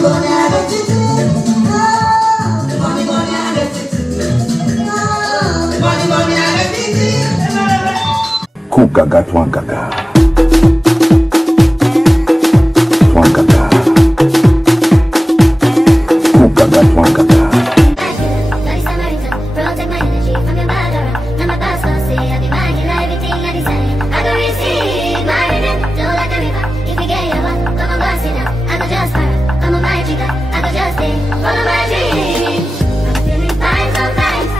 Gaga twan gaga. Twan gaga. Gaga twan gaga. Protect my energy from your bad aura. Now my thoughts don't say I demand you everything I desire. I go receive my rhythm, flow like a river. If you get your one, come on, boss it up. I go just fire, come on, my trigger. I go just stay, follow my dreams. I'm feeling fine sometimes.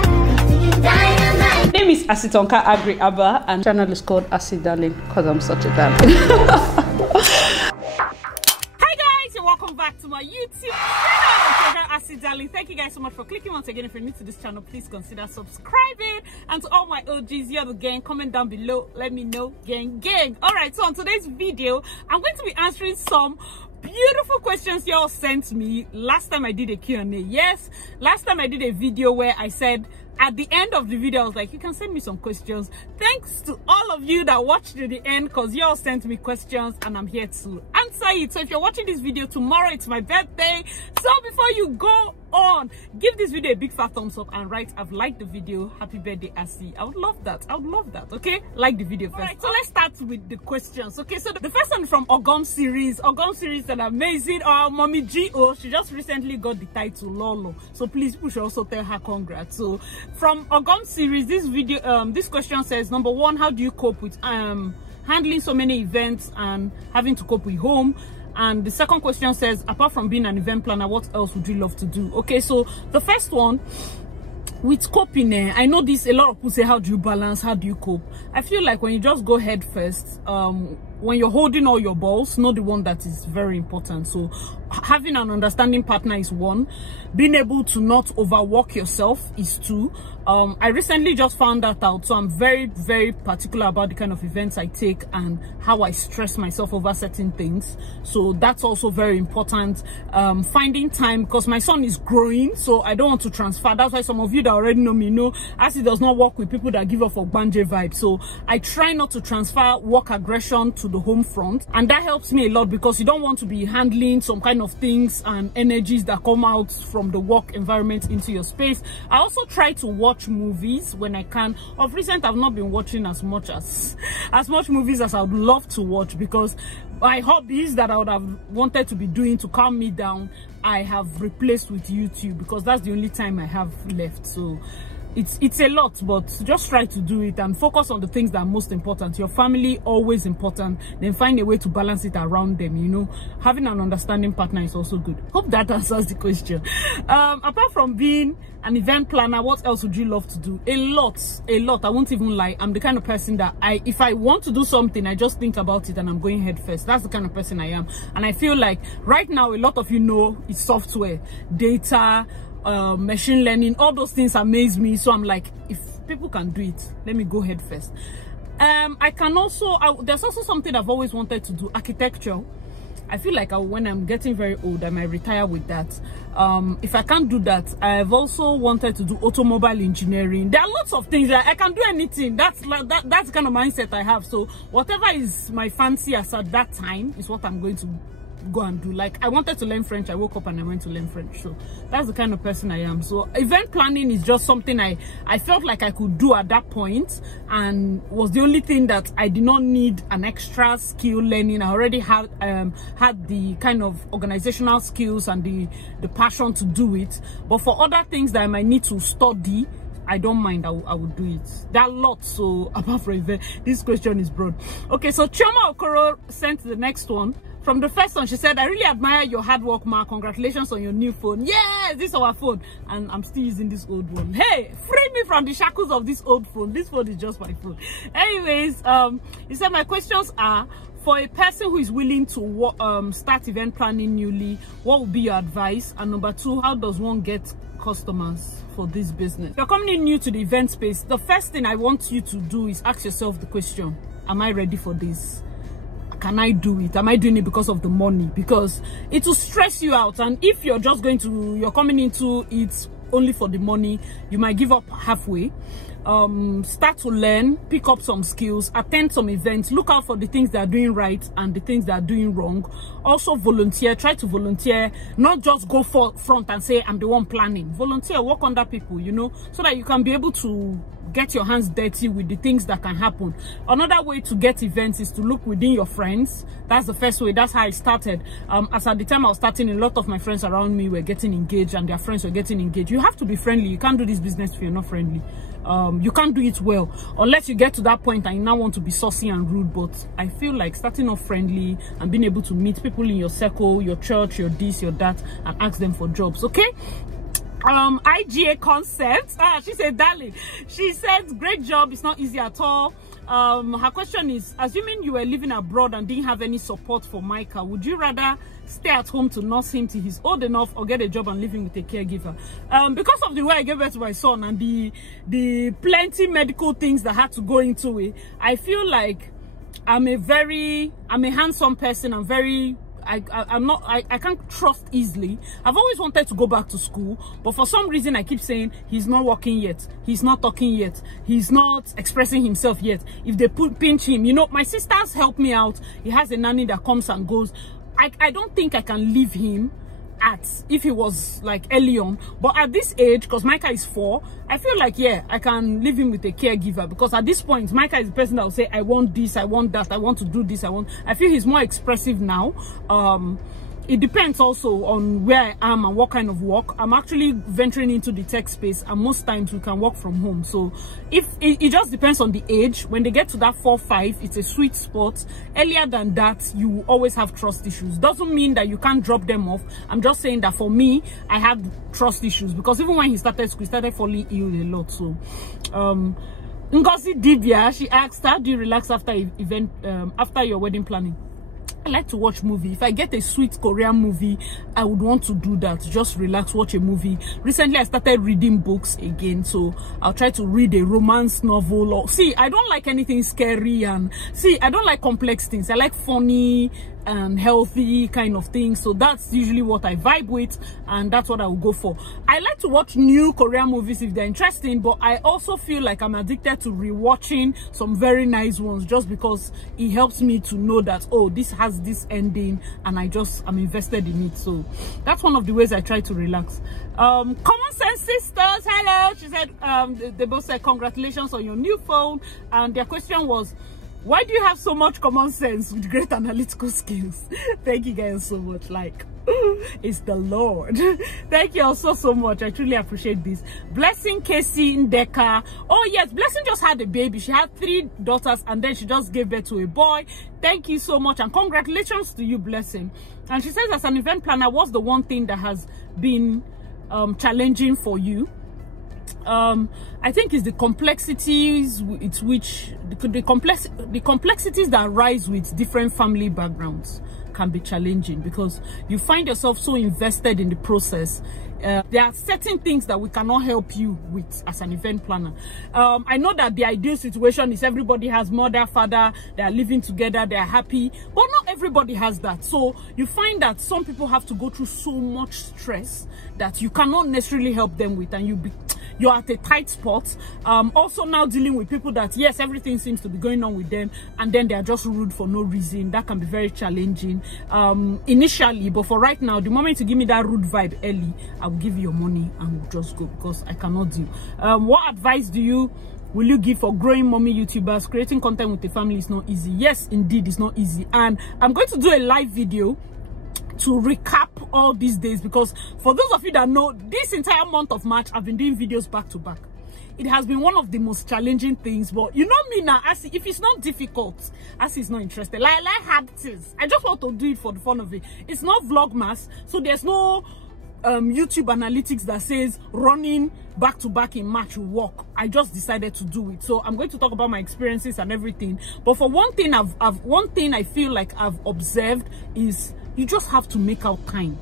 Dynamite. Name is Asitonka Agri Abba, and channel is called Acid Darling because I'm such a darling. Hi guys, and welcome back to my YouTube channel, Acid Darling. Thank you guys so much for clicking once again. If you're new to this channel, please consider subscribing. And to all my OGs, you're the gang, comment down below, let me know, gang. All right, so on today's video, I'm going to be answering some beautiful questions y'all sent me last time I did a Q&A. Yes, last time I did a video where I said at the end of the video I was like, you can send me some questions. Thanks to all of you that watched to the end, because y'all sent me questions and I'm here to answer it. So if you're watching this video tomorrow, it's my birthday. So before you go on, give this video a big fat thumbs up and write I've liked the video, happy birthday Asi. I would love that. Okay, like the video first. Right, so let's start with the questions. Okay, so the first one from Ogom series an amazing Mommy G.O. She just recently got the title Lolo, so please push also tell her congrats. So from Ogom series, this video this question says, number one, how do you cope with handling so many events and having to cope with home? And the second question says, apart from being an event planner, what else would you love to do? Okay, so the first one, with coping, I know this, a lot of people say, how do you balance, how do you cope? I feel like when you just go head first, when you're holding all your balls, not the one that is very important. So having an understanding partner is one. Being able to not overwork yourself is two. I recently just found that out, so I'm very particular about the kind of events I take and how I stress myself over certain things. So that's also very important. Finding time, because my son is growing, so I don't want to transfer. That's why some of you that already know me know as it does not work with people that give off a Banje vibe. So I try not to transfer work aggression to the home front, and that helps me a lot, because you don't want to be handling some kind of things and energies that come out from the work environment into your space. I also try to watch movies when I can. Of recent, I've not been watching as much movies as I would love to watch, because my hobbies that I would have wanted to be doing to calm me down, I have replaced with YouTube, because that's the only time I have left. So it's a lot, but just try to do it and focus on the things that are most important. Your family, always important, then find a way to balance it around them. You know, having an understanding partner is also good. Hope that answers the question. Apart from being an event planner, what else would you love to do? A lot. I won't even lie. I'm the kind of person that if I want to do something, I just think about it and I'm going head first. That's the kind of person I am. And I feel like right now, a lot of you know it's software, data, machine learning, all those things amaze me. So I'm like, if people can do it, let me go head first. I can also there's also something I've always wanted to do, architecture. I feel like when I'm getting very old, I might retire with that. If I can't do that, I've also wanted to do automobile engineering. There are lots of things that I can do anything. That's the kind of mindset I have. So whatever is my fancy as at that time is what I'm going to go and do. Like, I wanted to learn French, I woke up and I went to learn French. So that's the kind of person I am. So event planning is just something I felt like I could do at that point, and was the only thing that I did not need an extra skill learning. I already had the kind of organizational skills and the passion to do it. But for other things that I might need to study, I don't mind, I would do it. There are lots. So apart from event, this question is broad. Okay, so Chioma Okoro sent the next one. From the first one, she said, I really admire your hard work, Ma. Congratulations on your new phone. Yes, this is our phone. And I'm still using this old one. Hey, free me from the shackles of this old phone. This phone is just my phone. Anyways, he said, my questions are, for a person who is willing to start event planning newly, what would be your advice? And number two, how does one get customers for this business? If you're coming in new to the event space, the first thing I want you to do is ask yourself the question, am I ready for this? Can I do it? Am I doing it because of the money? Because it will stress you out. And if you're just you're coming into it only for the money, you might give up halfway. start to learn, pick up some skills, attend some events, look out for the things that are doing right and the things that are doing wrong. Also volunteer, try to volunteer, not just go for front and say I'm the one planning. Volunteer, work under people, you know, so that you can be able to get your hands dirty with the things that can happen. Another way to get events is to look within your friends. That's the first way. That's how I started. As at the time I was starting, a lot of my friends around me were getting engaged and their friends were getting engaged. You have to be friendly. You can't do this business if you're not friendly. You can't do it well unless you get to that point and you now want to be saucy and rude. But I feel like starting off friendly and being able to meet people in your circle, your church, your this, your that, and ask them for jobs. Okay. IGA concept. She said, darling, she said, great job. It's not easy at all. Her question is, assuming you were living abroad and didn't have any support for Micah, would you rather stay at home to nurse him till he's old enough or get a job and live him with a caregiver? Because of the way I gave birth to my son and the plenty medical things that had to go into it, I feel like I'm a handsome person. I'm very, I can't trust easily. I've always wanted to go back to school, but for some reason I keep saying he's not working yet, he's not talking yet, he's not expressing himself yet. If they pinch him, you know, my sisters help me out. He has a nanny that comes and goes. I don't think I can leave him if he was like early on, but at this age, because Micah is 4, I feel like, yeah, I can leave him with a caregiver, because at this point Micah is the person that will say, I want this, I want that, I want to do this, I feel he's more expressive now. It depends also on where I am and what kind of work. I'm actually venturing into the tech space, and most times we can work from home. So if it just depends on the age. When they get to that 4-5, it's a sweet spot. Earlier than that, you will always have trust issues. Doesn't mean that you can't drop them off. I'm just saying that for me, I had trust issues, because even when he started school, he started falling ill a lot. So Ngozi Dibia, she asked, how do you relax after after your wedding planning? I like to watch movie. If I get a sweet Korean movie, I would want to do that. Just relax, watch a movie. Recently, I started reading books again, so I'll try to read a romance novel. Or see, I don't like anything scary, and see, I don't like complex things. I like funny and healthy kind of things. So that's usually what I vibe with, and that's what I will go for. I like to watch new Korean movies if they're interesting, but I also feel like I'm addicted to rewatching some very nice ones, just because it helps me to know that, oh, this has this ending, and I'm invested in it. So that's one of the ways I try to relax. Common Sense Sisters, hello. She said, they both said congratulations on your new phone, and their question was, why do you have so much common sense with great analytical skills? Thank you guys so much. Like, it's the Lord. Thank you all so much. I truly appreciate this. Blessing Casey Ndeka. Oh yes, Blessing just had a baby. She had 3 daughters, and then she just gave birth to a boy. Thank you so much, and congratulations to you, Blessing. And she says, as an event planner, what's the one thing that has been challenging for you? I think it's the complexities with which the complexities that arise with different family backgrounds can be challenging, because you find yourself so invested in the process. There are certain things that we cannot help you with as an event planner. I know that the ideal situation is everybody has mother, father, they are living together, they are happy, but not everybody has that. So you find that some people have to go through so much stress that you cannot necessarily help them with, and you're at a tight spot. Also now dealing with people that, yes, everything seems to be going on with them, and then they're just rude for no reason. That can be very challenging initially, but for right now, the moment you give me that rude vibe early, I will give you your money and we'll just go, because I cannot deal. What advice will you give for growing mommy YouTubers? Creating content with the family is not easy. Yes, indeed, it's not easy. And I'm going to do a live video to recap all these days, because for those of you that know, this entire month of March I've been doing videos back to back. It has been one of the most challenging things, but you know me now, if it's not difficult, is not interested. Like hard things, I just want to do it for the fun of it. It's not vlogmas, so there's no YouTube analytics that says running back to back in March will work. I just decided to do it, so I'm going to talk about my experiences and everything. But for one thing, one thing I feel like I've observed is you just have to make out time.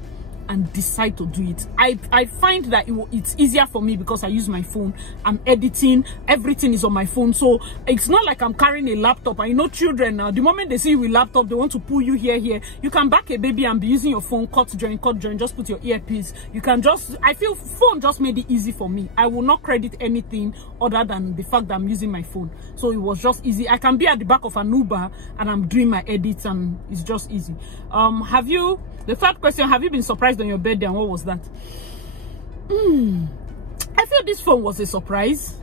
and decide to do it. I find that it's easier for me because I use my phone. I'm editing, everything is on my phone, so it's not like I'm carrying a laptop. I know children now, the moment they see you with laptop, they want to pull you here. You can back a baby and be using your phone, cut join, just put your earpiece. You can just, I feel phone just made it easy for me. I will not credit anything other than the fact that I'm using my phone. So it was just easy. I can be at the back of an Uber and I'm doing my edits and it's just easy. The third question, have you been surprised on your birthday, and what was that? I feel this phone was a surprise.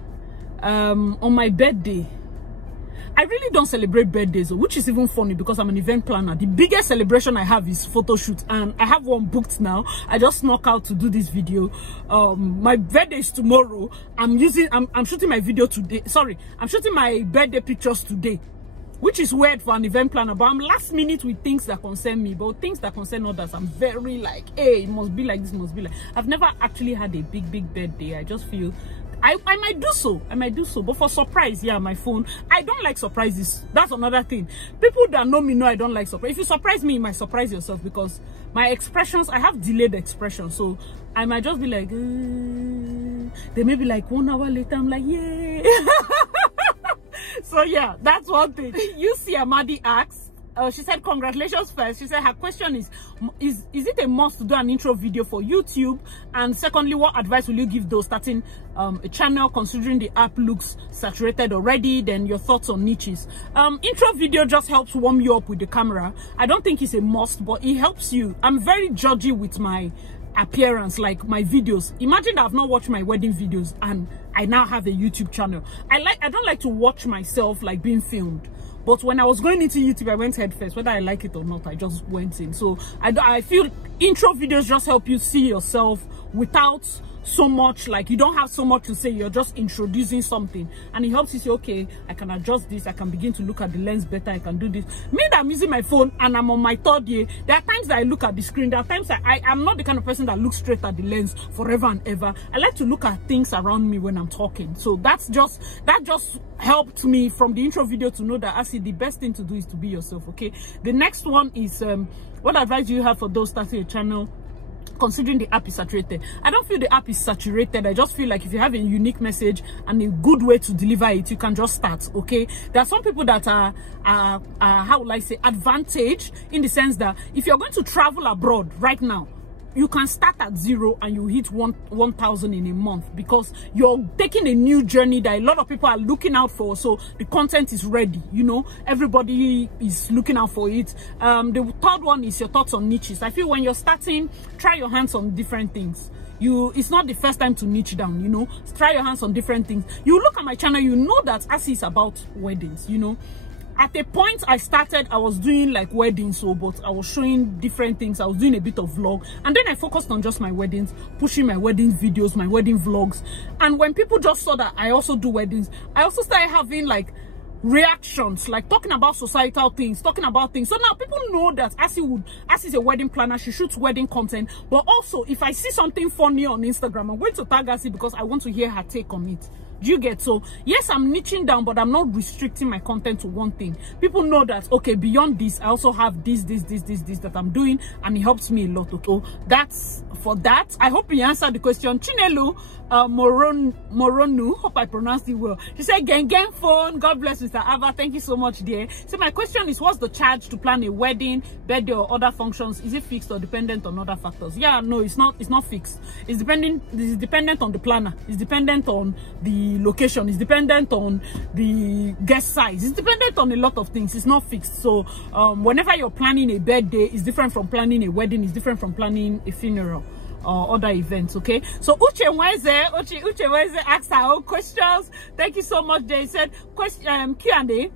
On my birthday, I really don't celebrate birthdays, which is even funny because I'm an event planner. The biggest celebration I have is photo shoot, and I have one booked now. I just snuck out to do this video. My birthday is tomorrow. I'm shooting my video today. Sorry, I'm shooting my birthday pictures today, which is weird for an event planner, but I'm last minute with things that concern me. But things that concern others, I'm very like, hey, it must be like this, must be like. I've never actually had a big birthday. I just feel I might do so, but for surprise, yeah, my phone. I don't like surprises. That's another thing. People that know me know I don't like surprise. If you surprise me, you might surprise yourself, because my expressions, I have delayed expression, so I might just be like, they may be like 1 hour later, I'm like, yeah. So yeah, that's one thing. You see, Amadi asks, she said, congratulations first. She said her question is it a must to do an intro video for YouTube? And secondly, what advice will you give those starting a channel, considering the app looks saturated already? Then your thoughts on niches. Intro video just helps warm you up with the camera. I don't think it's a must, but it helps you. I'm very judgy with my appearance, like my videos. Imagine that I've not watched my wedding videos and I now have a YouTube channel. I don't like to watch myself like being filmed. But when I was going into YouTube, I went head first. Whether I like it or not, I just went in. So I feel intro videos just help you see yourself without so much, like you don't have so much to say. You're just introducing something, and it helps you say, okay, I can adjust this, I can begin to look at the lens better, I can do this. Me that I'm using my phone and I'm on my 3rd year, there are times that I look at the screen, there are times that I'm not the kind of person that looks straight at the lens forever and ever. I like to look at things around me when I'm talking. So that just helped me from the intro video to know that actually the best thing to do is to be yourself. Okay, the next one is what advice do you have for those starting a channel considering the app is saturated? I don't feel the app is saturated. I just feel like if you have a unique message and a good way to deliver it, you can just start. Okay, there are some people that are how will I say, advantaged in the sense that if you're going to travel abroad right now, you can start at 0 and you hit 1,000 in a month, because you're taking a new journey that a lot of people are looking out for. So the content is ready, you know, everybody is looking out for it. The third one is your thoughts on niches. I feel when you're starting, try your hands on different things. It's not the first time to niche down, you know. Try your hands on different things. You look at my channel, you know that ASI is about weddings, you know. At a point I started, I was doing like weddings, but I was showing different things. I was doing a bit of vlog, and then I focused on just my weddings, pushing my wedding videos, my wedding vlogs. And when people just saw that I also do weddings, I also started having like reactions, like talking about societal things, talking about things. So now people know that ASI is a wedding planner, she shoots wedding content. But also, if I see something funny on Instagram, I'm going to tag ASI because I want to hear her take on it. Do you get? So yes, I'm niching down, but I'm not restricting my content to one thing. People know that, okay, beyond this, I also have this that I'm doing, and it helps me a lot. Okay, so that's for that. I hope you answered the question. Chinelu Moronu, hope I pronounced it well. She said, gang phone. God bless Mr. Ava. Thank you so much, dear. So my question is, what's the charge to plan a wedding, birthday, or other functions? Is it fixed or dependent on other factors? Yeah, no, it's not fixed. It's dependent on the planner. It's dependent on the location. It's dependent on the guest size. It's dependent on a lot of things. It's not fixed. So whenever you're planning a birthday, it's different from planning a wedding. It's different from planning a funeral or other events. Okay, so Uche Weze asked her own questions. Thank you so much. They said Q&A.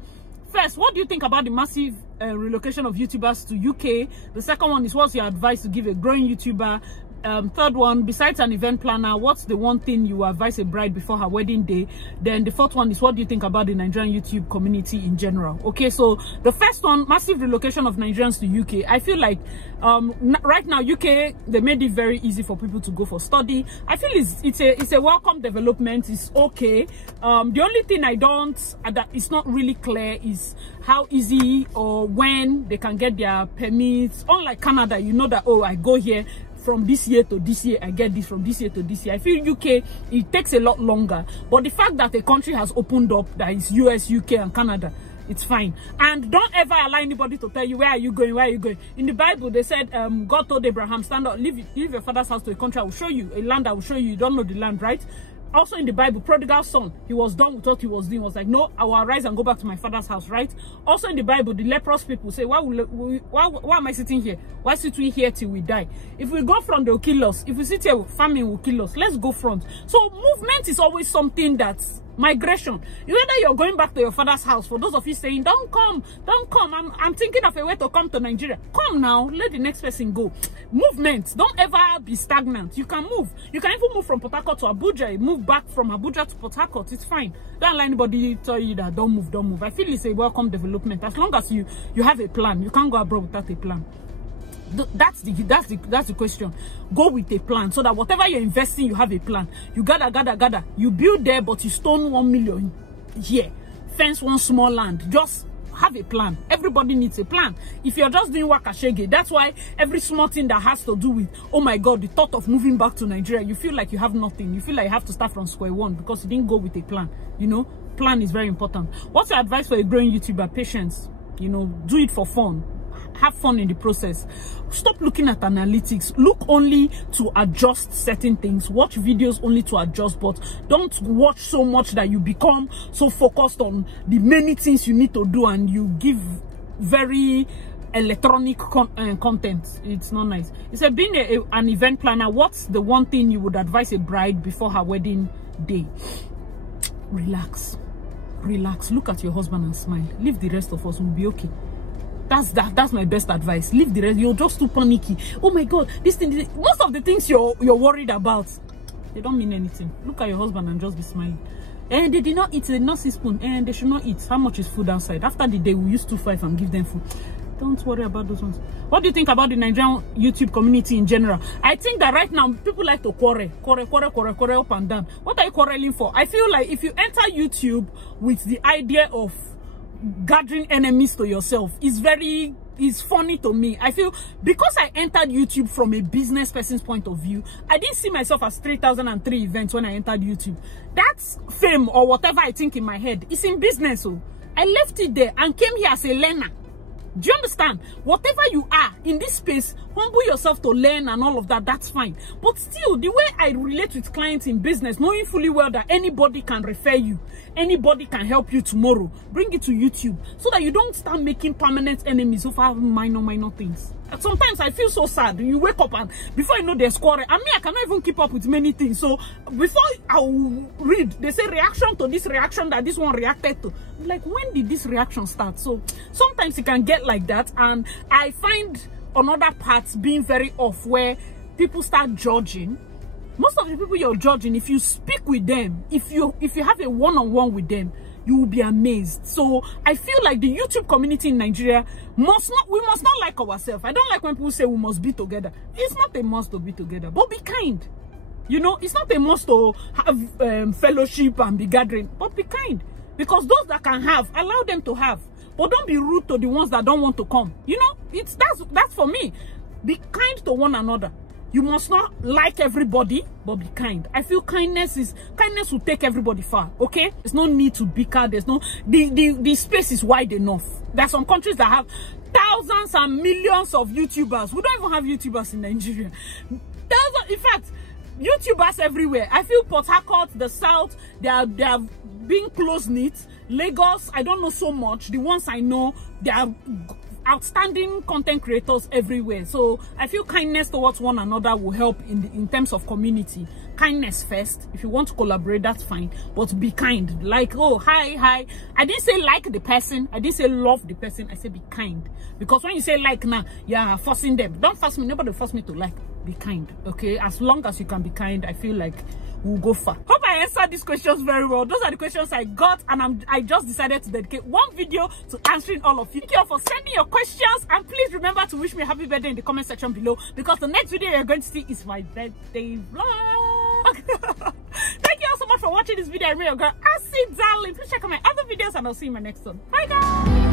First, what do you think about the massive relocation of YouTubers to UK? The second one is, what's your advice to give a growing YouTuber? Third one, besides an event planner, what's the one thing you advise a bride before her wedding day? Then the fourth one is, what do you think about the Nigerian YouTube community in general? Okay, so the first one, massive relocation of Nigerians to UK. I feel like right now UK, they made it very easy for people to go for study. I feel it's a welcome development. It's okay. The only thing that is not really clear is how easy or when they can get their permits. Unlike Canada, you know that, oh, I go here, from this year to this year, I get this from this year to this year. I feel UK, it takes a lot longer. But the fact that a country has opened up, that is US, UK, and Canada, it's fine. And don't ever allow anybody to tell you, where are you going, where are you going. In the Bible, they said, God told Abraham, stand up, leave your father's house to a country I will show you, a land I will show you. You don't know the land, right? Also in the Bible, prodigal son, he was done with what he was doing. He was like, no, I will arise and go back to my father's house, right? Also in the Bible, the leprous people say, why am I sitting here? Why sit we here till we die? If we go front, they'll kill us. If we sit here, famine will kill us. Let's go front. So movement is always something that's migration. Whether you're going back to your father's house, for those of you saying, don't come, I'm thinking of a way to come to Nigeria. Come now, let the next person go. Movement, don't ever be stagnant. You can move. You can even move from Port Harcourt to Abuja, move back from Abuja to Port Harcourt. It's fine. Don't let anybody tell you that don't move. I feel it's a welcome development. As long as you have a plan. You can't go abroad without a plan. That's the question. Go with a plan, so that whatever you're investing, you have a plan. You gather. You build there, but you stone 1 million here, fence one small land. Just have a plan. Everybody needs a plan. If you're just doing wakashege, that's why every small thing that has to do with, oh my God, the thought of moving back to Nigeria, you feel like you have nothing. You feel like you have to start from square one because you didn't go with a plan. You know, plan is very important. What's your advice for a growing YouTuber? Patience. You know, do it for fun. Have fun in the process. Stop looking at analytics. Look only to adjust certain things. Watch videos only to adjust, but don't watch so much that you become so focused on the many things you need to do and you give very electronic content. It's not nice. It's said, being an event planner, what's the one thing you would advise a bride before her wedding day? Relax. Look at your husband and smile. Leave the rest of us, will be okay. That's my best advice. Leave the rest. You're just too panicky. Oh my God, this thing. Most of the things you're worried about, they don't mean anything. Look at your husband and just be smiling. And they did not eat. They did not see spoon. And they should not eat. How much is food outside? After the day, we use 2.5 and give them food. Don't worry about those ones. What do you think about the Nigerian YouTube community in general? I think that right now people like to quarrel up and down. What are you quarreling for? I feel like if you enter YouTube with the idea of gathering enemies to yourself, it's funny to me. I feel because I entered YouTube from a business person's point of view, I didn't see myself as 3003 events when I entered YouTube. That's fame or whatever I think in my head. It's in business. So I left it there and came here as a learner. Do you understand? Whatever you are in this space, humble yourself to learn and all of that. That's fine. But still, the way I relate with clients in business, knowing fully well that anybody can refer you, anybody can help you tomorrow, bring it to YouTube so that you don't start making permanent enemies over minor things. Sometimes I feel so sad. You wake up and before you know there's quarrel. I mean, I cannot even keep up with many things. So before I will read, they say reaction to this reaction that this one reacted to. Like, when did this reaction start? So sometimes it can get like that. And I find another part being very off where people start judging. Most of the people you're judging, if you speak with them, if you have a one-on-one with them, you will be amazed. So I feel like the YouTube community in Nigeria we must not like ourselves. I don't like when people say we must be together. It's not a must to be together, but be kind. You know, it's not a must to have fellowship and be gathering, but be kind. Because those that can have, allow them to have. But don't be rude to the ones that don't want to come. You know, that's for me. Be kind to one another. You must not like everybody, but be kind. I feel kindness will take everybody far. Okay, there's no need to bicker. There's no the space is wide enough. There are some countries that have thousands and millions of YouTubers. We don't even have YouTubers in Nigeria. Thousands, in fact, YouTubers everywhere. I feel Port Harcourt, the South, they are being close knit. Lagos, I don't know so much. The ones I know, they are outstanding content creators everywhere. So I feel kindness towards one another will help in terms of community. Kindness first. If you want to collaborate, that's fine, but be kind. Like, oh, hi. I didn't say like the person, I didn't say love the person, I said be kind. Because when you say like now, you're forcing them. Don't force me. Nobody force me to like. Be kind. Okay, as long as you can be kind, I feel like we'll go far. Hope I answered these questions very well. Those are the questions I got, and I just decided to dedicate one video to answering all of you. Thank you all for sending your questions, and please remember to wish me a happy birthday in the comment section below, because the next video you're going to see is my birthday vlog. Thank you all so much for watching this video. I really got Acid Darling. Please check out my other videos, and I'll see you in my next one. Bye guys.